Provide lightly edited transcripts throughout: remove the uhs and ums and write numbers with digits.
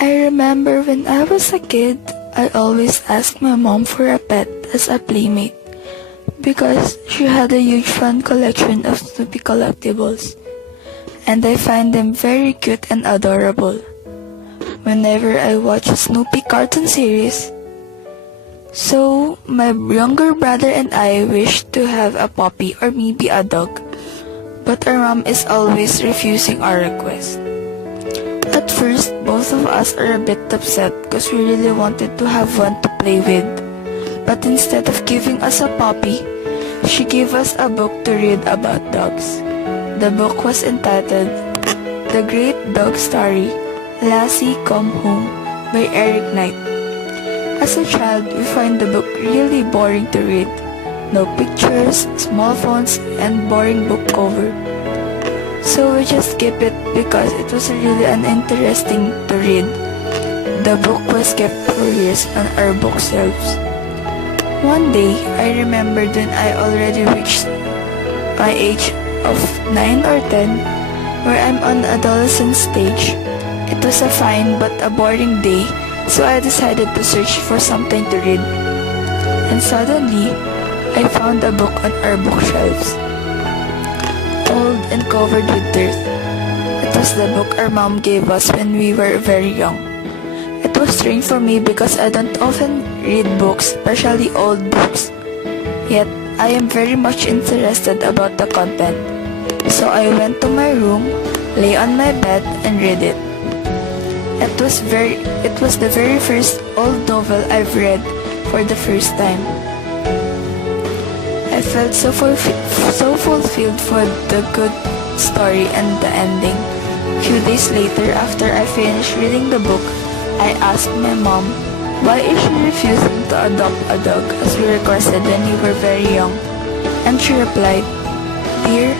I remember when I was a kid, I always asked my mom for a pet as a playmate because she had a huge fun collection of Snoopy collectibles, and I find them very cute and adorable. Whenever I watch a Snoopy cartoon series, so my younger brother and I wish to have a puppy or maybe a dog, but our mom is always refusing our request. At first, both of us are a bit upset because we really wanted to have one to play with. But instead of giving us a puppy, she gave us a book to read about dogs. The book was entitled The Great Dog Story, Lassie Come Home by Eric Knight. As a child, we find the book really boring to read. No pictures, small fonts, and boring book cover. So we just skip it because it was really uninteresting to read. The book was kept for years on our bookshelves. One day, I remembered when I already reached my age of 9 or 10, where I'm on adolescent stage. It was a fine but a boring day, so I decided to search for something to read. And suddenly, I found a book on our bookshelves, old and covered with dirt. It was the book our mom gave us when we were very young. It was strange for me because I don't often read books, especially old books. Yet, I am very much interested about the content. So I went to my room, lay on my bed, and read it. It was the very first old novel I've read for the first time. I felt so fulfilled for the good story and the ending. A few days later, after I finished reading the book, I asked my mom, why is she refusing to adopt a dog as we requested when we were very young? And she replied, Dear,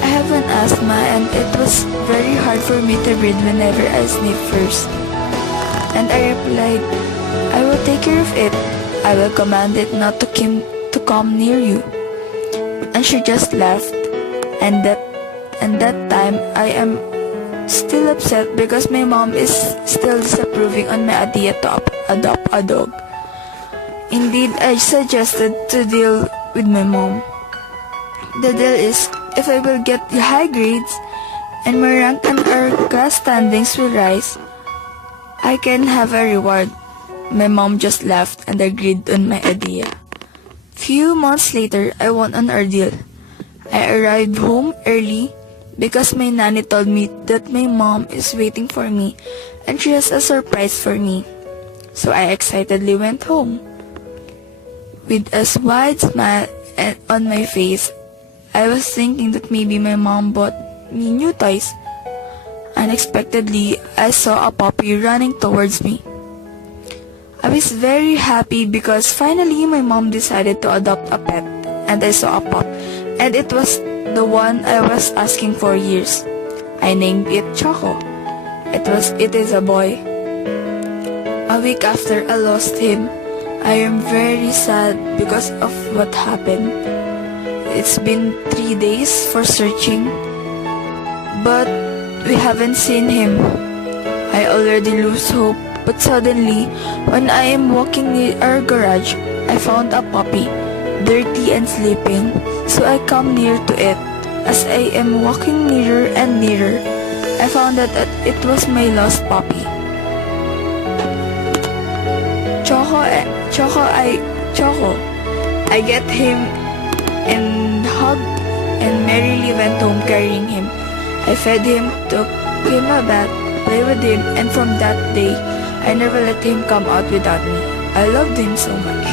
I have an asthma and it was very hard for me to breathe whenever I sniff first. And I replied, I will take care of it. I will command it not to come near you. And she just laughed. And that time I am still upset because my mom is still disapproving on my idea to adopt a dog. Indeed, I suggested to deal with my mom. The deal is, if I will get the high grades and my rank and our class standings will rise, I can have a reward. My mom just laughed and agreed on my idea. Few months later, I won an ordeal. I arrived home early because my nanny told me that my mom is waiting for me and she has a surprise for me. So I excitedly went home. With a wide smile on my face, I was thinking that maybe my mom bought me new toys. Unexpectedly, I saw a puppy running towards me. I was very happy because finally my mom decided to adopt a pet, and I saw a pup, and it was the one I was asking for years. I named it Choco. It is a boy. A week after I lost him, I am very sad because of what happened. It's been 3 days for searching, but we haven't seen him. I already lose hope, but suddenly, when I am walking near our garage, I found a puppy, dirty and sleeping, so I come near to it. As I am walking nearer and nearer, I found that it was my lost puppy. Choco. I get him and hugged and merrily went home carrying him. I fed him, took him a bath, played with him, and from that day, I never let him come out without me. I loved him so much.